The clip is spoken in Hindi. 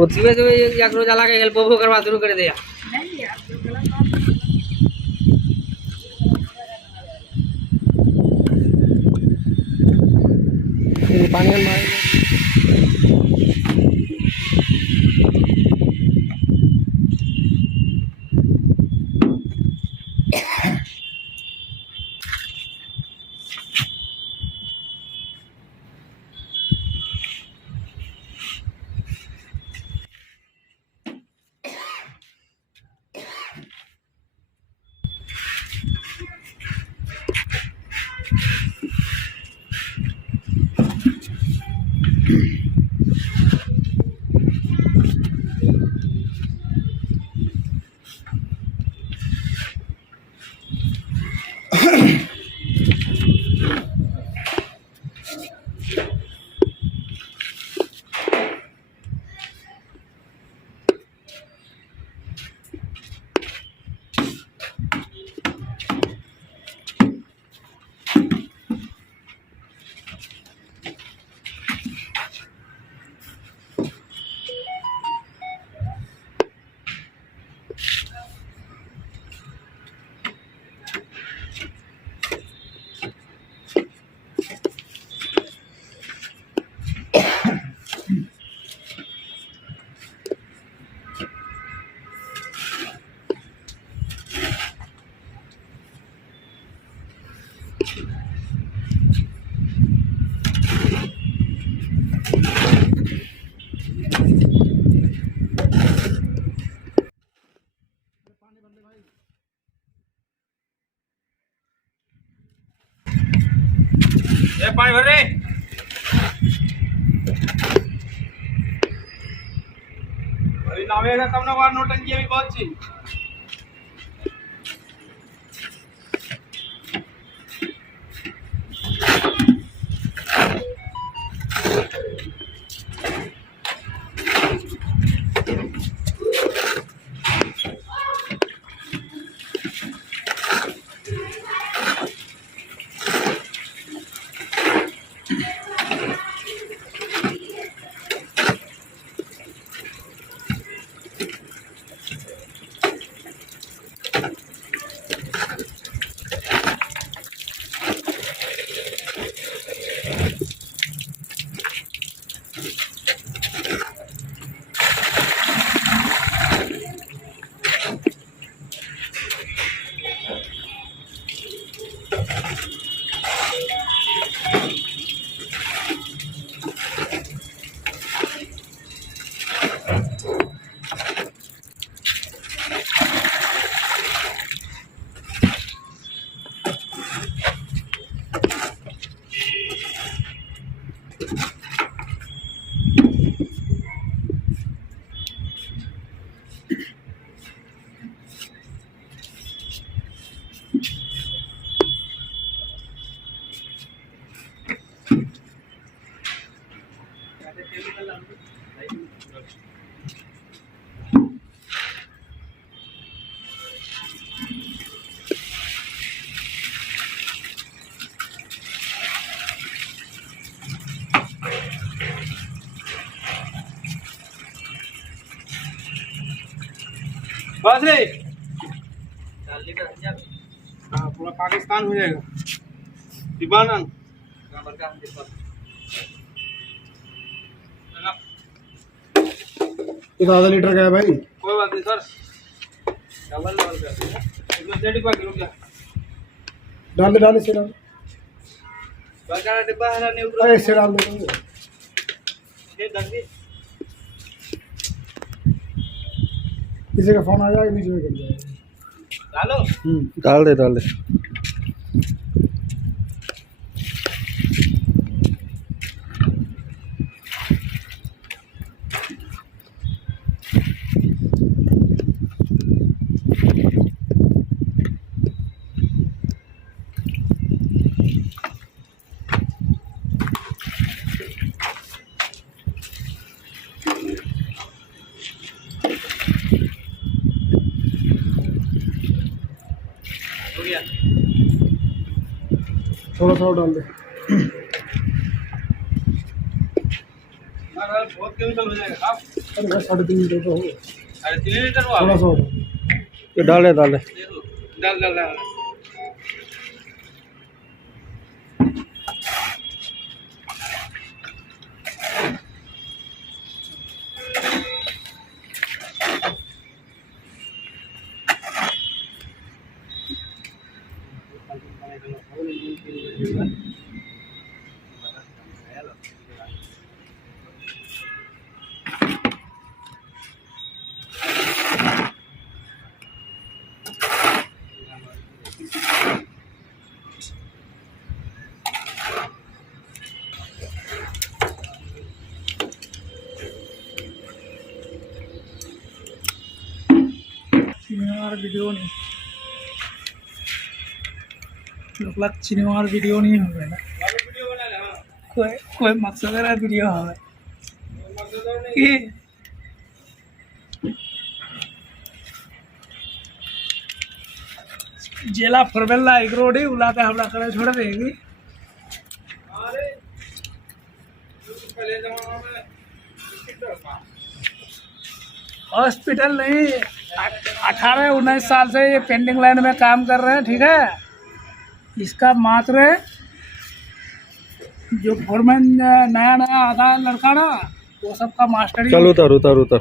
उसमें तो एक रोज अलग हेल्प वो करवा शुरू कर दिया। नहीं यार पानी मारेंगे। पानी भर रहे अभी नावेगा तब ना बार नोटंकी अभी बहुत सी बस रे 4 लीटर हाँ पूरा पाकिस्तान हो जाएगा दीवाना तो आधा लीटर का है भाई। कोई बात नहीं सर डबल लेवल कर इसमें 35 किलो क्या डाल इसे डाल बड़ा डिब्बा है नहीं अरे इसे डाल दे ये दंगी किसी का फोन आ जाएगा बीच में कर जाएगा डालो डाल दे थोड़ा सा और डाल दे बहुत केमिकल हो जाएगा आप। अरे भाई 3.5 लीटर तो हो, 3.5 लीटर हुआ थोड़ा सा और। ये डाले डाले डाल डाल डाल। सिनेमार वीडियो नहीं, लोग सिनेमार वीडियो नहीं हो गया ना, वीडियो बना ले। हाँ कोई कोई मकसद है वीडियो हो मकसद नहीं। कि जेला फरवेला एक रोड ही उलाते हमला करे छोड़ देगी। अरे पहले जमाना में हॉस्पिटल नहीं, 18-19 साल से ये पेंटिंग लाइन में काम कर रहे हैं, ठीक है। इसका मात्र जो फोरमैन नया नया आता है लड़का ना, वो सबका मास्टर ही। चल उतर उतर उतर।